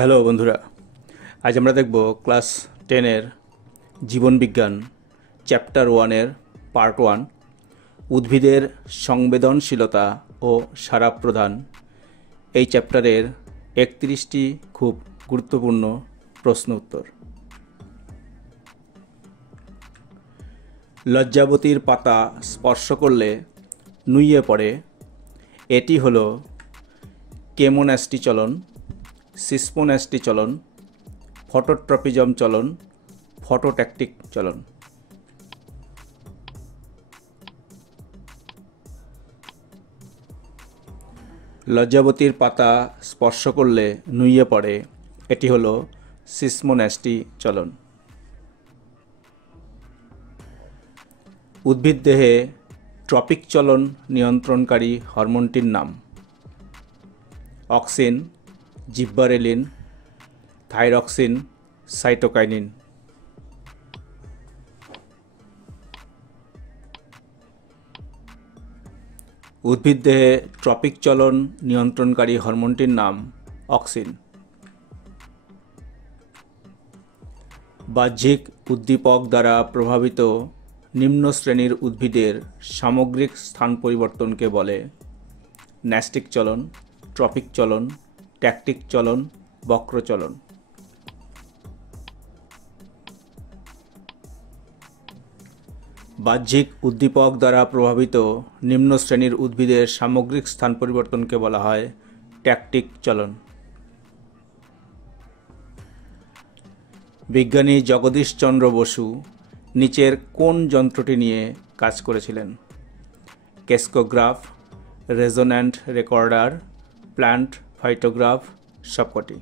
Hello বন্ধুরা, আজ আমরা দেখব ক্লাস 10-এর জীবনবিজ্ঞান চ্যাপ্টার 1-এর পার্ট 1 উদ্ভিদের সংবেদনশীলতা ও সাড়া প্রদান। এই চ্যাপ্টারের 31টি খুব গুরুত্বপূর্ণ প্রশ্ন উত্তর। লজ্জাবতীর পাতা স্পর্শ করলে নুইয়ে পড়ে, এটি হলো কেমোন্যাস্টি চলন, সিসমোন্যাস্টি চলন, ফটোট্রপিজম চলন, ফটোট্যাকটিক চলন। লজ্জাবতীর পাতা স্পর্শ করলে নুইয়ে পড়ে, এটি হলো সিসমোন্যাস্টি চলন। উদ্ভিদ দেহে ট্রপিক চলন নিয়ন্ত্রণকারী হরমোনটির নাম: অক্সিন, জিব্বারেলিন, থাইরক্সিন, সাইটোকাইনিন। উদ্ভিদ দেহে ট্রপিক চলন নিয়ন্ত্রণকারী হরমোনটির নাম অক্সিন। বাহ্যিক উদ্দীপক দ্বারা প্রভাবিত নিম্ন শ্রেণীর উদ্ভিদের সামগ্রিক স্থান পরিবর্তনকে বলে ন্যাস্টিক চলন, ট্রপিক চলন, ট্যাকটিক চলন, বক্র চলন। বাহ্যিক উদ্দীপক দ্বারা প্রভাবিত নিম্ন শ্রেণীর উদ্ভিদের সামগ্রিক স্থান পরিবর্তনকে বলা হয় ট্যাকটিক চলন। বিজ্ঞানী জগদীশচন্দ্র বসু নিচের কোন যন্ত্রটি নিয়ে কাজ করেছিলেন? কেসকোগ্রাফ, রেজোন্যান্ট রেকর্ডার, প্ল্যান্ট ফাইটোগ্রাফ, সবকটি।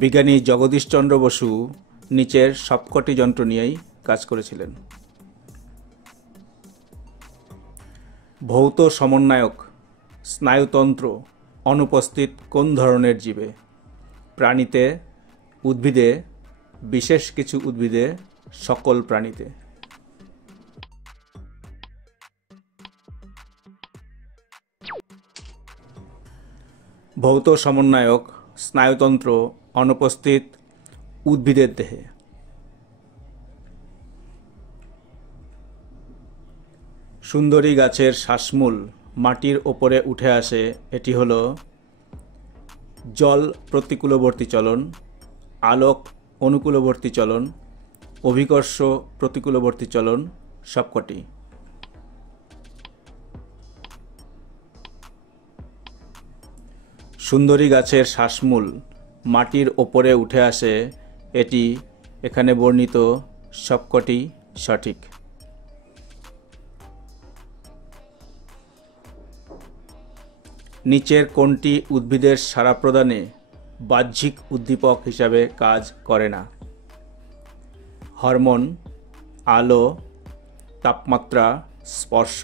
বিজ্ঞানী জগদীশচন্দ্র বসু নিচের সবকটি যন্ত্র নিয়েই কাজ করেছিলেন। ভৌত সমন্বয়ক স্নায়ুতন্ত্র অনুপস্থিত কোন ধরনের জীবে? প্রাণীতে, উদ্ভিদে, বিশেষ কিছু উদ্ভিদে, সকল প্রাণীতে। ভৌত সমন্বয়ক স্নায়ুতন্ত্র অনুপস্থিত উদ্ভিদের দেহে। সুন্দরী গাছের শ্বাসমূল মাটির ওপরে উঠে আসে, এটি হলো জল প্রতিকূলবর্তী চলন, আলোক অনুকূলবর্তী চলন, অভিকর্ষ প্রতিকূলবর্তী চলন, সবকটি। সুন্দরী গাছের শ্বাসমূল মাটির ওপরে উঠে আসে, এটি এখানে বর্ণিত সবকটি সঠিক। নিচের কোনটি উদ্ভিদের সাড়া প্রদানে বাহ্যিক উদ্দীপক হিসাবে কাজ করে না? হরমোন, আলো, তাপমাত্রা, স্পর্শ।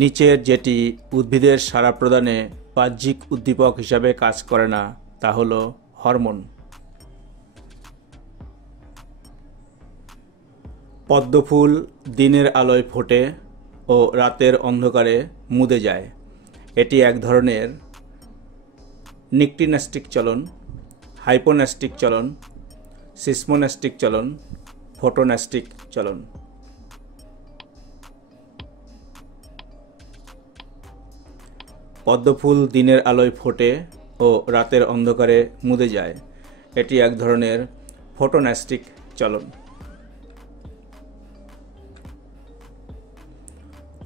নিচের যেটি উদ্ভিদের সাড়া প্রদানে বাহ্যিক উদ্দীপক হিসাবে কাজ করে না তা হল হরমোন। পদ্মফুল দিনের আলোয় ফোটে ও রাতের অন্ধকারে মুদে যায়, এটি এক ধরনের নিকটিন্যাস্টিক চলন, হাইপোন্যাস্টিক চলন, সিসমোন্যাস্টিক চলন, ফটোন্যাস্টিক চলন। পদ্মফুল দিনের আলোয় ফোটে ও রাতের অন্ধকারে মুদে যায়, এটি এক ধরনের ফটোন্যাস্টিক চলন।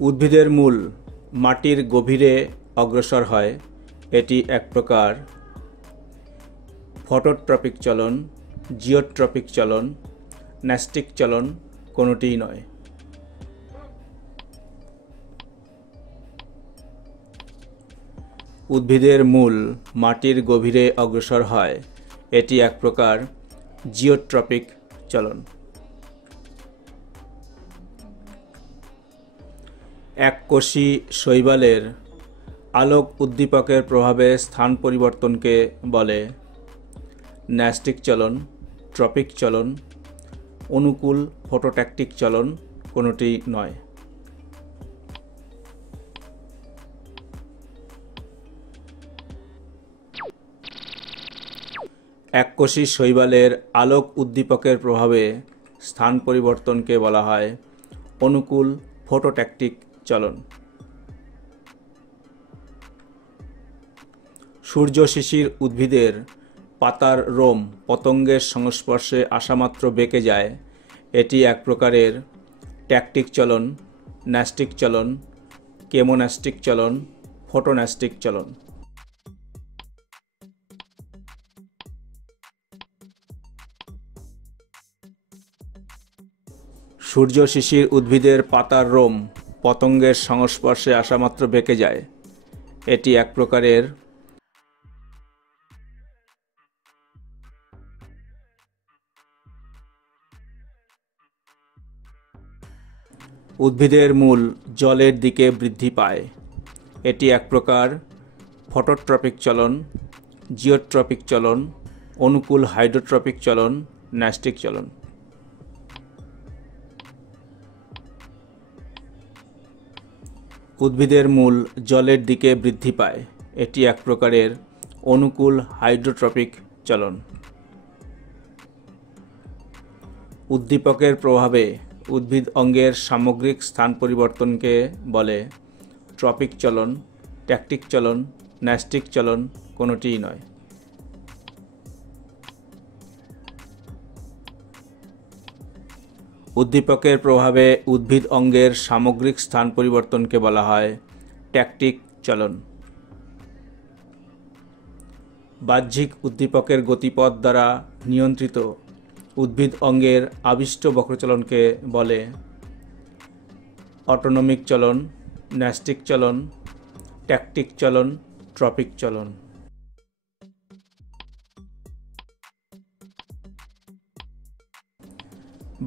উদ্ভিদের মূল মাটির গভীরে অগ্রসর হয়, এটি এক প্রকার ফটোট্রপিক চলন, জিওট্রপিক চলন, ন্যাস্টিক চলন, কোনোটিই নয়। উদ্ভিদের মূল মাটির গভীরে অগ্রসর হয়, এটি এক প্রকার জিওট্রপিক চলন। এককোষী শৈবালের আলোক উদ্দীপকের প্রভাবে স্থান পরিবর্তনকে বলে ন্যাস্টিক চলন, ট্রপিক চলন, অনুকূল ফটোট্যাকটিক চলন কোনোটি নয়। এককোষী শৈবালের আলোক উদ্দীপকের প্রভাবে স্থান পরিবর্তনকে বলা হয় অনুকূল ফটোট্যাকটিক চলন। সূর্য শিশির উদ্ভিদের পাতার রোম পতঙ্গের সংস্পর্শে আসামাত্র বেঁকে যায়, এটি এক প্রকারের ট্যাকটিক চলন, ন্যাস্টিক চলন, কেমোন্যাস্টিক চলন, ফটোন্যাস্টিক চলন। সূর্য শিশির উদ্ভিদের পাতার রোম পতঙ্গের সংস্পর্শে আসামাত্র বেঁকে যায়, এটি এক প্রকারের উদ্ভিদের মূল জলের দিকে বৃদ্ধি পায়, এটি এক প্রকার ফটোট্রপিক চলন, জিওট্রপিক চলন, অনুকূল হাইড্রোট্রপিক চলন, ন্যাস্টিক চলন। উদ্ভিদের মূল জলের দিকে বৃদ্ধি পায়, এটি এক প্রকারের অনুকূল হাইড্রোট্রপিক চলন। উদ্দীপকের প্রভাবে উদ্ভিদ অঙ্গের সামগ্রিক স্থান পরিবর্তনকে বলে ট্রপিক চলন, ট্যাকটিক চলন, ন্যাস্টিক চলন কোনোটিই নয়। উদ্দীপকের প্রভাবে উদ্ভিদ অঙ্গের সামগ্রিক স্থান পরিবর্তনকে বলা হয় ট্যাকটিক চলন। বাহ্যিক উদ্দীপকের গতিপথ দ্বারা নিয়ন্ত্রিত উদ্ভিদ অঙ্গের আবিষ্ট বক্রচলনকে বলে অটোনমিক চলন, ন্যাস্টিক চলন, ট্যাকটিক চলন, ট্রপিক চলন।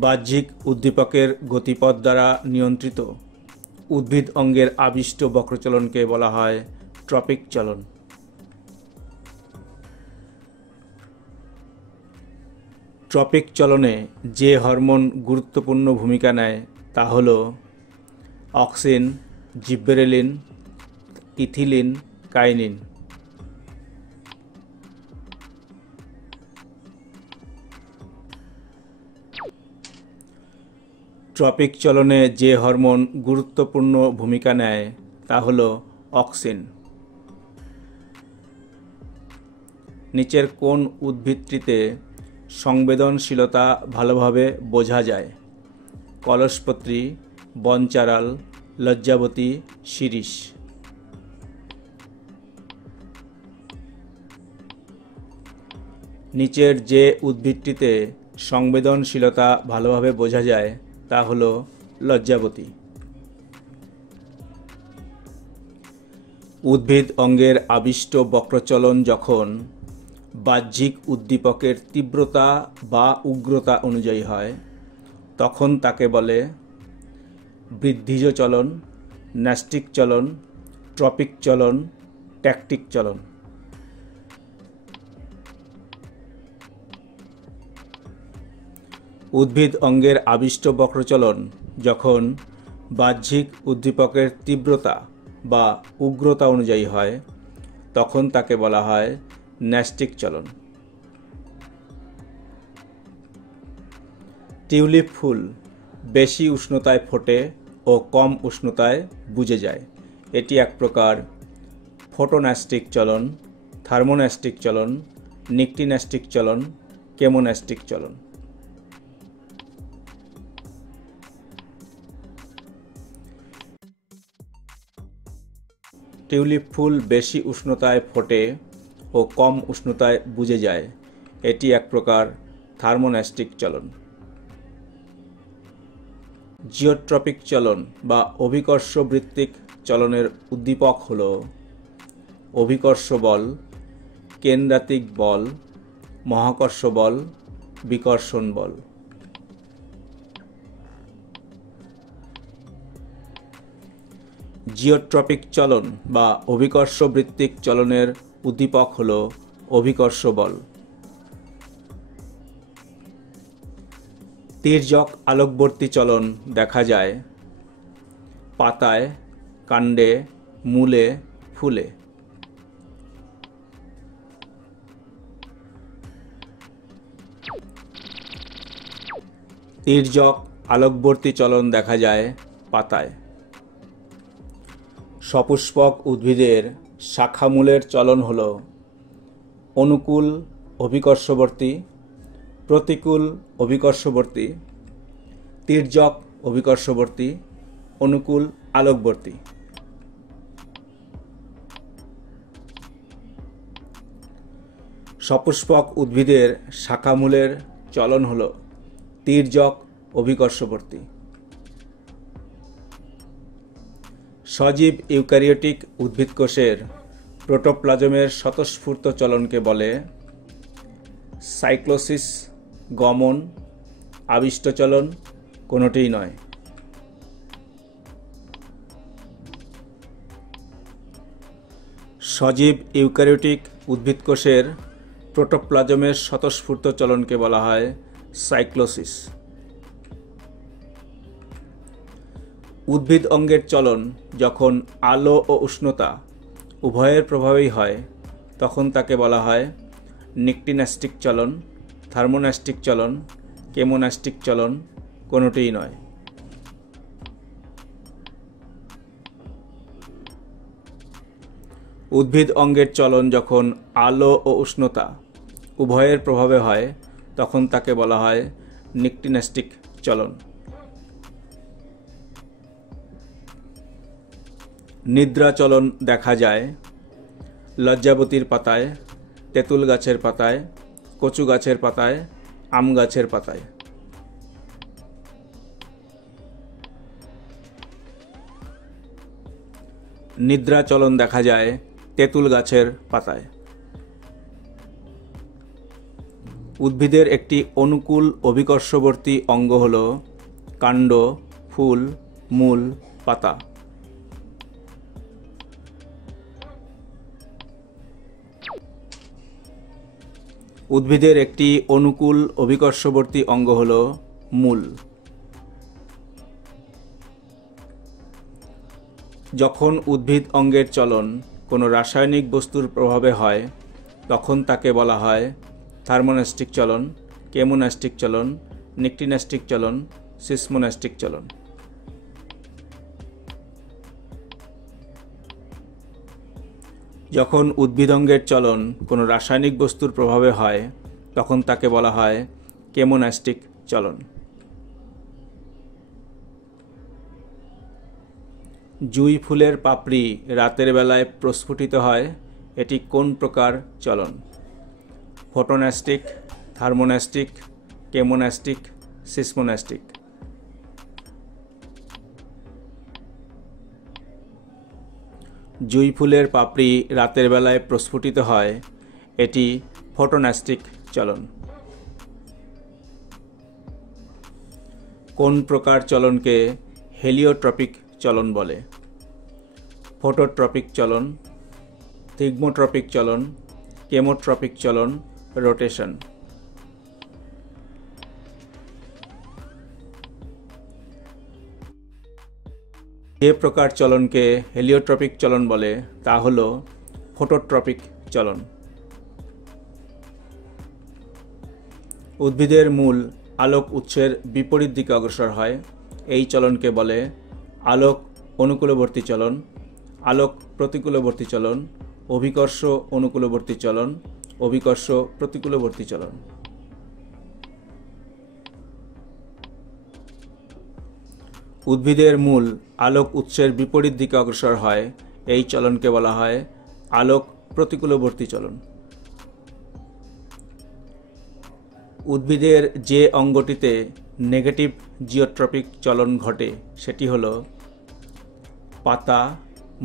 বাহ্যিক উদ্দীপকের গতিপথ দ্বারা নিয়ন্ত্রিত উদ্ভিদ অঙ্গের আবিষ্ট বক্রচলনকে বলা হয় ট্রপিক চলন। ট্রপিক চলনে যে হরমোন গুরুত্বপূর্ণ ভূমিকা নেয় তা হল auxin, gibberellin, ethylene, kinin. Tropic চলনে যে হরমোন গুরুত্বপূর্ণ ভূমিকা নেয় তা হল অক্সিন। নিচের কোন উদ্ভিদটিতে সংবেদনশীলতা ভালোভাবে বোঝা যায়? কলসপত্রী, বনচারাল, লজ্জাবতী, শিরীষ। নিচের যে উদ্ভিদটিতে সংবেদনশীলতা ভালোভাবে বোঝা যায় তা হল লজ্জাবতী। উদ্ভিদ অঙ্গের আবিষ্ট বক্রচলন যখন বাহ্যিক উদ্দীপকের তীব্রতা বা উগ্রতা অনুযায়ী হয় তখন তাকে বলে বৃদ্ধিজ চলন, ন্যাস্টিক চলন, ট্রপিক চলন, ট্যাকটিক চলন। উদ্ভিদ অঙ্গের আবিষ্ট বক্রচলন যখন বাহ্যিক উদ্দীপকের তীব্রতা বা উগ্রতা অনুযায়ী হয় তখন তাকে বলা হয় ন্যাস্টিক চলন। টিউলিপ ফুল বেশি উষ্ণতায় ফোটে ও কম উষ্ণতায় বুজে যায়, এটি এক প্রকার ফটোন্যাস্টিক চলন, থার্মোন্যাস্টিক চলন, নিকটিন্যাস্টিক চলন, কেমোন্যাস্টিক চলন। টিউলিপ ফুল বেশি উষ্ণতায় ফোটে ও কম উষ্ণতায় বুজে যায়, এটি এক প্রকার থার্মোন্যাস্টিক চলন। জিওট্রপিক চলন বা অভিকর্ষ বৃত্তিক চলনের উদ্দীপক হল অভিকর্ষ বল, কেন্দ্রাতিক বল, মহাকর্ষ বল, বিকর্ষণ বল। জিওট্রপিক চলন বা অভিকর্ষ বৃত্তিক চলনের উদ্দীপক হল অভিকর্ষ বল। তির্যক আলোকবর্তী চলন দেখা যায় পাতায়, কাণ্ডে, মূলে, ফুলে। তির্যক আলোকবর্তী চলন দেখা যায় পাতায়। সপুষ্পক উদ্ভিদের শাখামূলের চলন হল অনুকূল অভিকর্ষবর্তী, প্রতিকূল অভিকর্ষবর্তী, তির্যক অভিকর্ষবর্তী, অনুকূল আলোকবর্তী। সপুষ্পক উদ্ভিদের শাখামূলের চলন হল তির্যক অভিকর্ষবর্তী। সজীব ইউক্যারিওটিক উদ্ভিদকোষের প্রোটোপ্লাজমের স্বতঃস্ফূর্ত চলনকে বলে সাইক্লোসিস, গমন, আবিষ্ট চলন, কোনোটিই নয়। সজীব ইউক্যারিওটিক উদ্ভিদকোষের প্রোটোপ্লাজমের স্বতঃস্ফূর্ত চলনকে বলা হয় সাইক্লোসিস। উদ্ভিদ অঙ্গের চলন যখন আলো ও উষ্ণতা উভয়ের প্রভাবেই হয় তখন তাকে বলা হয় নিকটিন্যাস্টিক চলন, থার্মোন্যাস্টিক চলন, কেমোন্যাস্টিক চলন, কোনোটিই নয়। উদ্ভিদ অঙ্গের চলন যখন আলো ও উষ্ণতা উভয়ের প্রভাবে হয় তখন তাকে বলা হয় নিকটিন্যাস্টিক চলন। নিদ্রা চলন দেখা যায় লজ্জাবতীর পাতায়, তেঁতুল গাছের পাতায়, কচু গাছের পাতায়, আম গাছের পাতায়। নিদ্রা চলন দেখা যায় তেঁতুল গাছের পাতায়। উদ্ভিদের একটি অনুকূল অভিকর্ষবর্তী অঙ্গ হল কাণ্ড, ফুল, মূল, পাতা। উদ্ভিদের একটি অনুকূল অভিকর্ষবর্তী অঙ্গ হল মূল। যখন উদ্ভিদ অঙ্গের চলন কোনো রাসায়নিক বস্তুর প্রভাবে হয় তখন তাকে বলা হয় থার্মোন্যাস্টিক চলন, কেমোন্যাস্টিক চলন, নিকটিন্যাস্টিক চলন, সিসমোন্যাস্টিক চলন। যখন উদ্ভিদ অঙ্গের চলন কোনো রাসায়নিক বস্তুর প্রভাবে হয় তখন তাকে বলা হয় কেমোন্যাস্টিক চলন। জুঁই ফুলের পাপড়ি রাতের বেলায় প্রস্ফুটিত হয়, এটি কোন প্রকার চলন? Photonastic, thermonastic, chemonastic, seismonastic. জুঁই ফুলের পাপড়ি রাতের বেলায় প্রস্ফুটিত হয়, এটি ফটোন্যাস্টিক চলন। কোন প্রকার চলনকে হেলিওট্রপিক চলন বলে? ফটোট্রপিক চলন, থিগমোট্রপিক চলন, কেমোট্রপিক চলন, রোটেশন। যে প্রকার চলনকে হেলিওট্রপিক চলন বলে তা হল ফটোট্রপিক চলন। উদ্ভিদের মূল আলোক উৎসের বিপরীত দিকে অগ্রসর হয়, এই চলনকে বলে আলোক অনুকূলবর্তী চলন, আলোক প্রতিকূলবর্তী চলন, অভিকর্ষ অনুকূলবর্তী চলন, অভিকর্ষ প্রতিকূলবর্তী চলন। উদ্ভিদের মূল আলোক উৎসের বিপরীত দিকে অগ্রসর হয়, এই চলনকে বলা হয় আলোক প্রতিকূলবর্তী চলন। উদ্ভিদের যে অঙ্গটিতে নেগেটিভ জিওট্রপিক চলন ঘটে সেটি হল পাতা,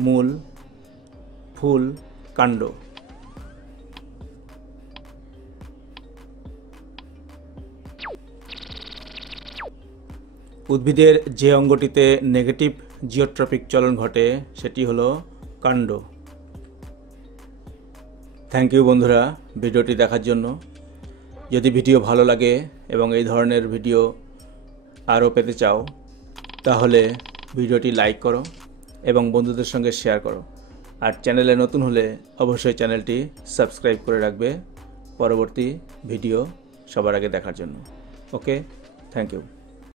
মূল, ফুল, কাণ্ড। উদ্ভিদের যে অঙ্গটিতে নেগেটিভ জিওট্রপিক চলন ঘটে সেটি হলো কাণ্ড। থ্যাংক ইউ বন্ধুরা ভিডিওটি দেখার জন্য। যদি ভিডিও ভালো লাগে এবং এই ধরনের ভিডিও আরও পেতে চাও তাহলে ভিডিওটি লাইক করো এবং বন্ধুদের সঙ্গে শেয়ার করো। আর চ্যানেলে নতুন হলে অবশ্যই চ্যানেলটি সাবস্ক্রাইব করে রাখবে পরবর্তী ভিডিও সবার আগে দেখার জন্য। ওকে, থ্যাংক ইউ।